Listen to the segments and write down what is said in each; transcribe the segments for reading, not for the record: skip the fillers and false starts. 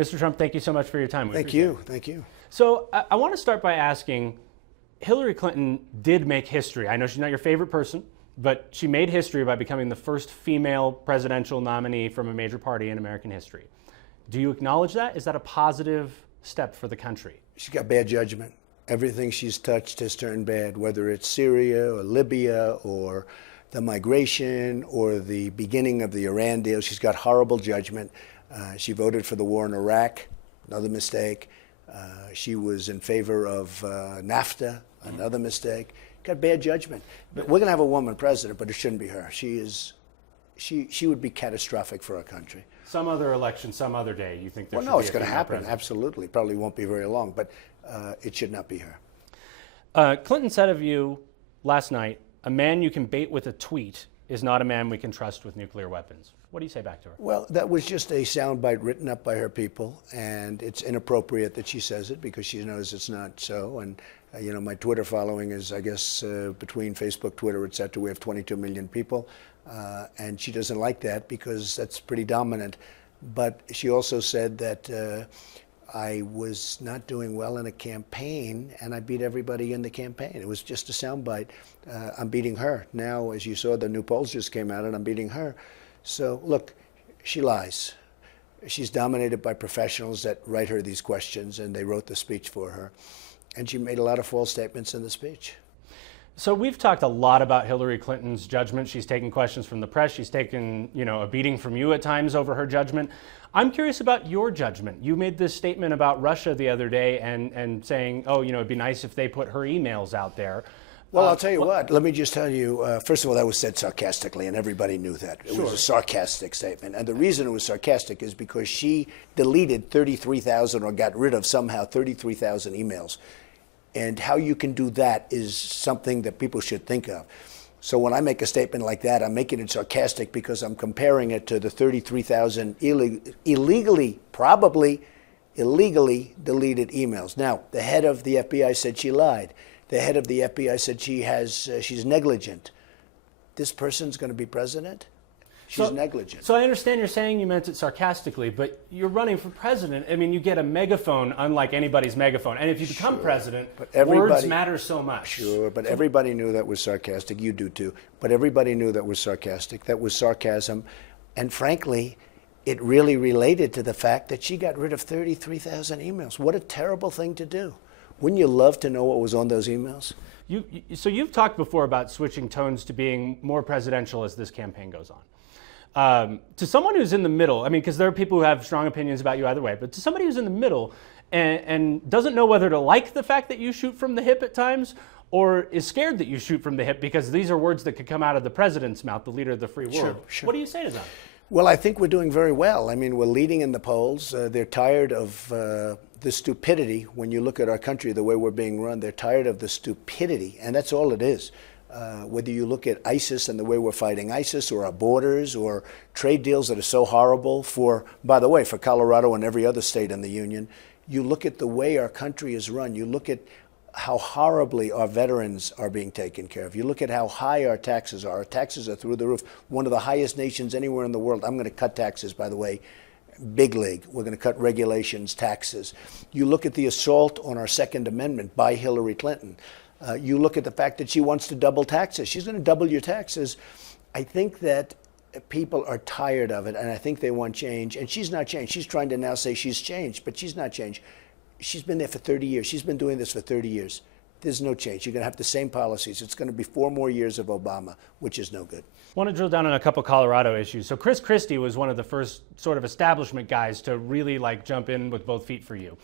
Mr. Trump, thank you so much for your time. Thank you. Thank you. So I want to start by asking, Hillary Clinton did make history. I know she's not your favorite person, but she made history by becoming the first female presidential nominee from a major party in American history. Do you acknowledge that? Is that a positive step for the country? She's got bad judgment. Everything she's touched has turned bad, whether it's Syria or Libya or the migration or the beginning of the Iran deal. She's got horrible judgment. She voted for the war in Iraq, another mistake. She was in favor of NAFTA, another mistake. Got bad judgment. But we're going to have a woman president, but it shouldn't be her. She would be catastrophic for our country. Some other election, some other day, you think there should be Well, no, it's going to happen, president? absolutely. Probably won't be very long, but it should not be her. Clinton said of you last night, a man you can bait with a tweet is not a man we can trust with nuclear weapons. What do you say back to her? Well, that was just a soundbite written up by her people, and it's inappropriate that she says it because she knows it's not so. And you know, my Twitter following is, I guess, between Facebook, Twitter, et cetera, we have 22 million people, and she doesn't like that because that's pretty dominant. But she also said that I was not doing well in a campaign, and I beat everybody in the campaign. It was just a soundbite. I'm beating her. Now, as you saw, the new polls just came out, and I'm beating her. So, look, she lies. She's dominated by professionals that write her these questions, and they wrote the speech for her. And she made a lot of false statements in the speech. So we've talked a lot about Hillary Clinton's judgment. She's taken questions from the press. She's taken, a beating from you at times over her judgment. I'm curious about your judgment. You made this statement about Russia the other day and saying, it'd be nice if they put her emails out there. Well, I'll tell you what. Let me just tell you, first of all, that was said sarcastically, and everybody knew that. It was a sarcastic statement. And the reason it was sarcastic is because she deleted 33,000 or got rid of somehow 33,000 emails. And how you can do that is something that people should think of. So when I make a statement like that, I'm making it sarcastic because I'm comparing it to the 33,000 probably illegally deleted emails. Now, the head of the FBI said she lied. The head of the FBI said she's negligent. This person's going to be president? She's negligent. So I understand you're saying you meant it sarcastically, but you're running for president. I mean, you get a megaphone unlike anybody's megaphone. And if you become president, words matter so much. Sure, but everybody knew that was sarcastic. You do too. But everybody knew that was sarcastic. That was sarcasm. And frankly, it really related to the fact that she got rid of 33,000 emails. What a terrible thing to do. Wouldn't you love to know what was on those emails? So you've talked before about switching tones to being more presidential as this campaign goes on. To someone who's in the middle, because there are people who have strong opinions about you either way, but to somebody who's in the middle and doesn't know whether to like the fact that you shoot from the hip at times or is scared that you shoot from the hip because these are words that could come out of the president's mouth, the leader of the free world. Sure. What do you say to them? Well, I think we're doing very well. We're leading in the polls. They're tired of the stupidity. When you look at our country, the way we're being run, they're tired of the stupidity, and that's all it is. Whether you look at ISIS and the way we're fighting ISIS, or our borders, or trade deals that are so horrible by the way, for Colorado and every other state in the union, you look at the way our country is run, you look at how horribly our veterans are being taken care of. You look at how high our taxes are. Our taxes are through the roof. One of the highest nations anywhere in the world. I'm going to cut taxes, by the way. Big league. We're going to cut regulations, taxes. You look at the assault on our Second Amendment by Hillary Clinton. You look at the fact that she wants to double taxes. She's going to double your taxes. I think that people are tired of it, and I think they want change. And she's not changed. She's trying to now say she's changed, but she's not changed. She's been there for 30 years. She's been doing this for 30 years. There's no change. You're going to have the same policies. It's going to be 4 more years of Obama, which is no good. I want to drill down on a couple Colorado issues. So Chris Christie was one of the first sort of establishment guys to really jump in with both feet for you.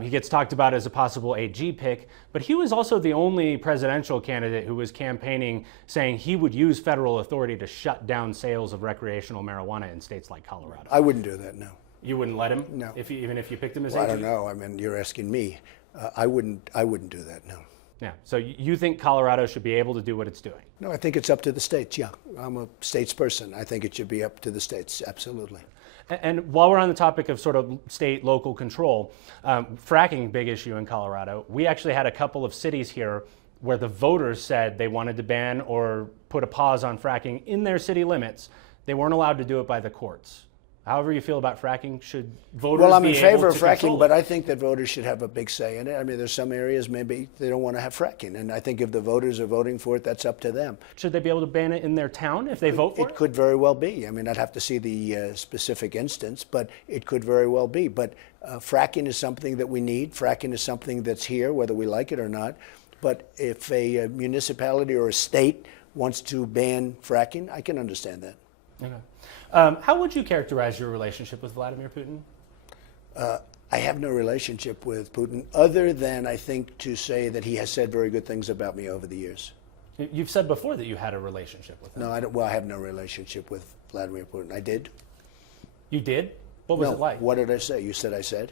He gets talked about as a possible AG pick, but he was also the only presidential candidate who was campaigning saying he would use federal authority to shut down sales of recreational marijuana in states like Colorado. I wouldn't do that, no. You wouldn't let him? No. Even if you picked him as well, AG? I don't know. You're asking me. I wouldn't do that, no. Yeah. So you think Colorado should be able to do what it's doing? No, I think it's up to the states, yeah. I'm a states person. I think it should be up to the states, absolutely. And while we're on the topic of sort of state, local control, fracking, big issue in Colorado. We actually had a couple of cities here where the voters said they wanted to ban or put a pause on fracking in their city limits. They weren't allowed to do it by the courts. However you feel about fracking, should voters Well, I'm be in favor able of to fracking, control but it? I think that voters should have a big say in it. I mean, there's some areas maybe they don't want to have fracking, and I think if the voters are voting for it, that's up to them. Should they be able to ban it in their town if they vote for it? It could very well be. I mean, I'd have to see the specific instance, but it could very well be. But fracking is something that we need. Fracking is something that's here, whether we like it or not. But if a municipality or a state wants to ban fracking, I can understand that. Okay. How would you characterize your relationship with Vladimir Putin? I have no relationship with Putin other than I think to say that he has said very good things about me over the years. You've said before that you had a relationship with him. No, I don't. Well, I have no relationship with Vladimir Putin. I did. You did? What was No, it like? what did I say? You said I said?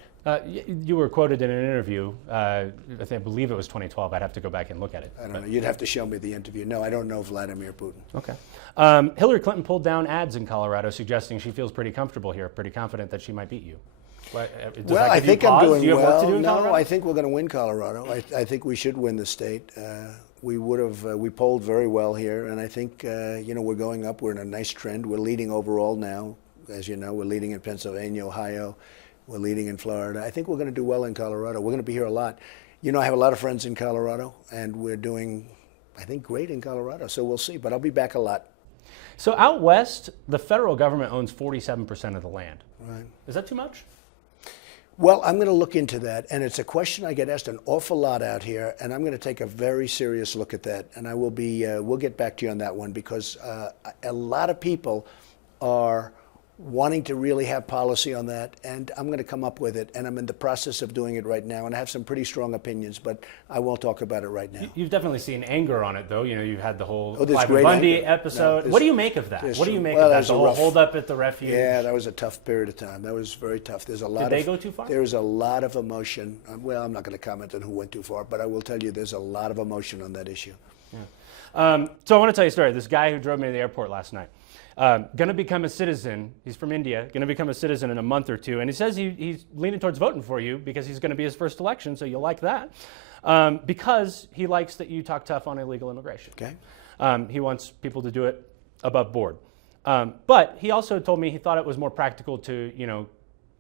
You were quoted in an interview, I believe it was 2012. I'd have to go back and look at it. I don't know. You'd have to show me the interview. No, I don't know Vladimir Putin. Okay. Hillary Clinton pulled down ads in Colorado suggesting she feels pretty comfortable here, pretty confident that she might beat you. Well, I think I'm doing Do you have well. work to do in No, Colorado? I think we're going to win Colorado. I think we should win the state. We polled very well here, and I think we're going up. We're in a nice trend. We're leading overall now. As you know, we're leading in Pennsylvania, Ohio. We're leading in Florida. I think we're going to do well in Colorado. We're going to be here a lot. I have a lot of friends in Colorado, and we're doing, I think, great in Colorado. So we'll see. But I'll be back a lot. So out west, the federal government owns 47% of the land. Right. Is that too much? Well, I'm going to look into that, and it's a question I get asked an awful lot out here, and I'm going to take a very serious look at that, and I will be. We'll get back to you on that one because a lot of people are wanting to really have policy on that, and I'm going to come up with it, and I'm in the process of doing it right now, and I have some pretty strong opinions, but I won't talk about it right now. You've definitely seen anger on it, though. You've had the whole there's Clive great Bundy anger. episode. No, What do you make of that? What do you make well, of that? there's The a whole rough- hold up at the refuge? Yeah, that was a tough period of time. That was very tough. There's a lot. Did they go too far? There's a lot of emotion. Well, I'm not going to comment on who went too far, but I will tell you there's a lot of emotion on that issue. Yeah. So I want to tell you a story. This guy who drove me to the airport last night, going to become a citizen. He's from India, going to become a citizen in a month or two. And he says he's leaning towards voting for you because he's going to be his first election, so you'll like that. Because he likes that you talk tough on illegal immigration. Okay. He wants people to do it above board. But he also told me he thought it was more practical to,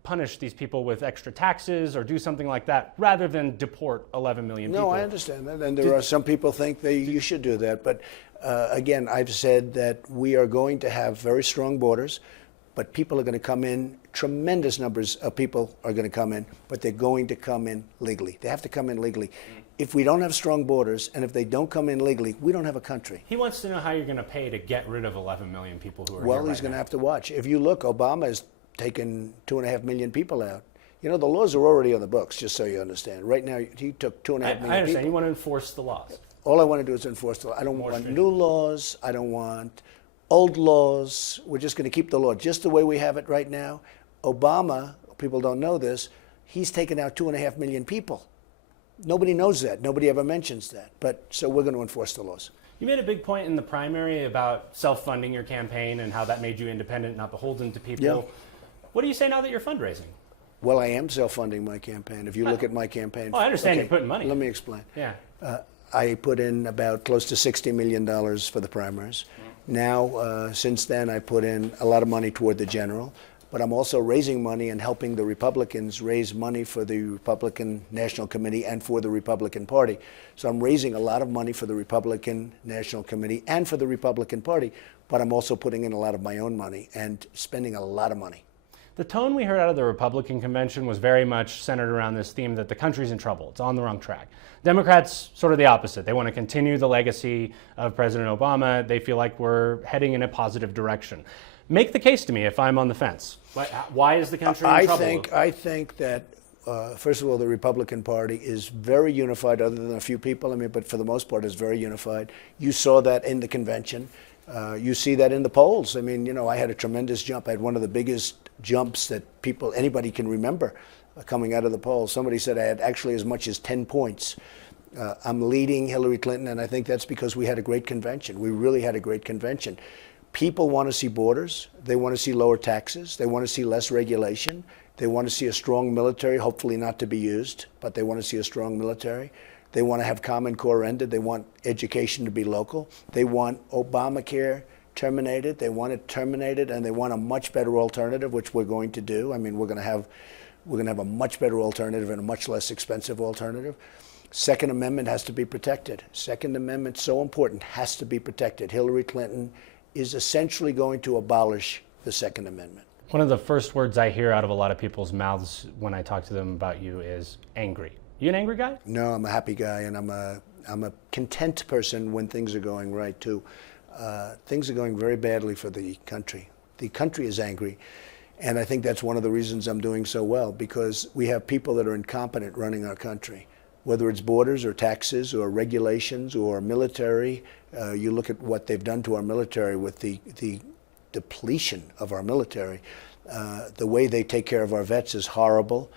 punish these people with extra taxes or do something like that rather than deport 11 million people. No, I understand that. And there are some people think you should do that. But again, I've said that we are going to have very strong borders, but people are going to come in. Tremendous numbers of people are going to come in, but they're going to come in legally. They have to come in legally. If we don't have strong borders and if they don't come in legally, we don't have a country. He wants to know how you're going to pay to get rid of 11 million people who are Well, here he's right going to now. have to watch. If you look, Obama has taken 2.5 million people out. The laws are already on the books, just so you understand. Right now, he took 2.5 million people. I understand. You want to enforce the laws. All I want to do is enforce the law. I don't want new laws. I don't want old laws. We're just going to keep the law just the way we have it right now. Obama, people don't know this, he's taken out 2.5 million people. Nobody knows that. Nobody ever mentions that. So we're going to enforce the laws. You made a big point in the primary about self-funding your campaign and how that made you independent, not beholden to people. Yeah. What do you say now that you're fundraising? Well, I am self-funding my campaign. If you look at my campaign. Well, I understand okay, you're putting money Let in. me explain. Yeah. I put in about close to $60 million for the primaries. Now, since then, I put in a lot of money toward the general. But I'm also raising money and helping the Republicans raise money for the Republican National Committee and for the Republican Party. So I'm raising a lot of money for the Republican National Committee and for the Republican Party, but I'm also putting in a lot of my own money and spending a lot of money. The tone we heard out of the Republican convention was very much centered around this theme that the country's in trouble. It's on the wrong track. Democrats, sort of the opposite. They want to continue the legacy of President Obama. They feel like we're heading in a positive direction. Make the case to me if I'm on the fence. Why is the country in trouble? I think that, first of all, the Republican Party is very unified, other than a few people. But for the most part, it's very unified. You saw that in the convention. You see that in the polls. I had a tremendous jump. I had one of the biggest jumps that anybody can remember coming out of the polls. Somebody said I had actually as much as 10 points. I'm leading Hillary Clinton, and I think that's because we had a great convention. We really had a great convention. People want to see borders. They want to see lower taxes. They want to see less regulation. They want to see a strong military, hopefully not to be used, but they want to see a strong military. They want to have Common Core ended. They want education to be local. They want Obamacare terminated. They want it terminated, and they want a much better alternative, which we're going to do. I mean, we're going to have a much better alternative and a much less expensive alternative. Second Amendment has to be protected. Second Amendment, so important, has to be protected. Hillary Clinton is essentially going to abolish the Second Amendment. One of the first words I hear out of a lot of people's mouths when I talk to them about you is angry. You an angry guy? No, I'm a happy guy, and I'm a content person when things are going right too. Things are going very badly for the country. The country is angry, and I think that's one of the reasons I'm doing so well, because we have people that are incompetent running our country. Whether it's borders or taxes or regulations or military, you look at what they've done to our military with the depletion of our military. The way they take care of our vets is horrible.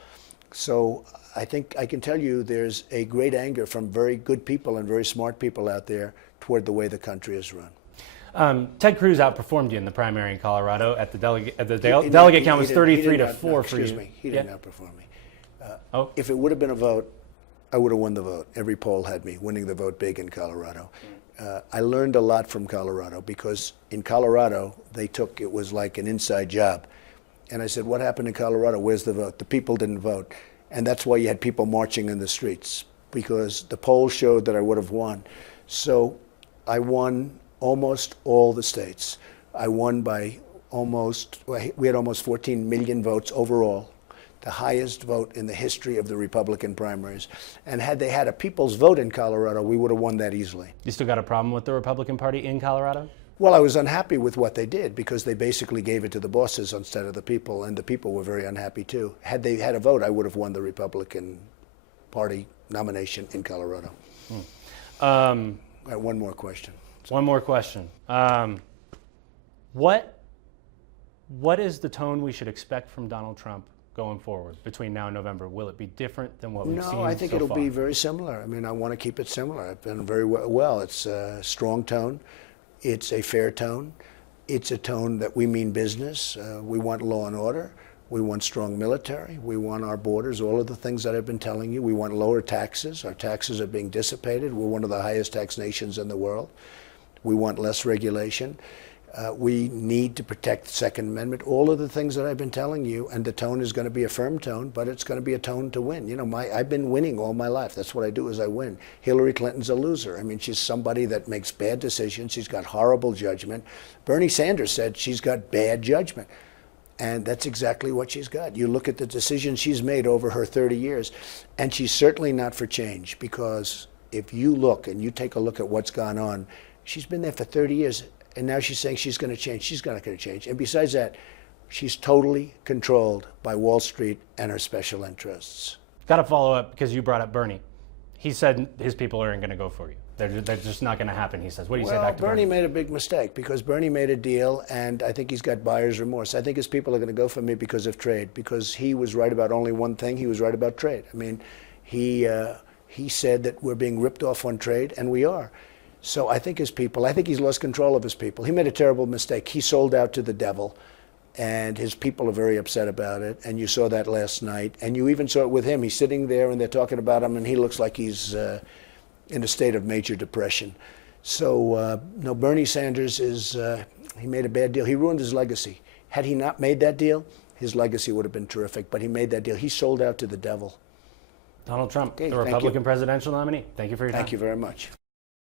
So I think I can tell you there's a great anger from very good people and very smart people out there toward the way the country is run. Ted Cruz outperformed you in the primary in Colorado. At the delegate count was 33 to 4 for you. Excuse me, he didn't outperform me. Oh. If it would have been a vote, I would have won the vote. Every poll had me winning the vote big in Colorado. I learned a lot from Colorado, because in Colorado, it was like an inside job. And I said, what happened in Colorado? Where's the vote? The people didn't vote. And that's why you had people marching in the streets, because the polls showed that I would have won. So I won almost all the states. I won by we had almost 14 million votes overall, the highest vote in the history of the Republican primaries. And had they had a people's vote in Colorado, we would have won that easily. You still got a problem with the Republican Party in Colorado? Well, I was unhappy with what they did, because they basically gave it to the bosses instead of the people, and the people were very unhappy too. Had they had a vote, I would have won the Republican Party nomination in Colorado. All right, one more question. One more question. What is the tone we should expect from Donald Trump going forward between now and November? Will it be different than what we've seen so far? No, I think it'll be very similar. I mean, I want to keep it similar. I've been very well. It's a strong tone. It's a fair tone. It's a tone that we mean business. We want law and order. We want strong military. We want our borders, all of the things that I've been telling you. We want lower taxes. Our taxes are being dissipated. We're one of the highest tax nations in the world. We want less regulation. We need to protect the Second Amendment, all of the things that I've been telling you, and the tone is going to be a firm tone, but it's going to be a tone to win. You know, I've been winning all my life. That's what I do, is I win. Hillary Clinton's a loser. I mean, she's somebody that makes bad decisions. She's got horrible judgment. Bernie Sanders said she's got bad judgment, and that's exactly what she's got. You look at the decisions she's made over her 30 years, and she's certainly not for change, because if you look and you take a look at what's gone on, she's been there for 30 years. And now she's saying she's going to change. She's not going to change. And besides that, she's totally controlled by Wall Street and her special interests. Got to follow up, because you brought up Bernie. He said his people aren't going to go for you. They're just not going to happen, he says. What do you say back to Bernie? Bernie made a big mistake, because Bernie made a deal, and I think he's got buyer's remorse. I think his people are going to go for me because of trade, because he was right about only one thing. He was right about trade. I mean, he said that we're being ripped off on trade, and we are. So I think he's lost control of his people. He made a terrible mistake. He sold out to the devil, and his people are very upset about it. And you saw that last night. And you even saw it with him. He's sitting there, and they're talking about him, and he looks like he's in a state of major depression. So, no, Bernie Sanders he made a bad deal. He ruined his legacy. Had he not made that deal, his legacy would have been terrific. But he made that deal. He sold out to the devil. Donald Trump, the Republican presidential nominee. Thank you for your time. Thank you very much.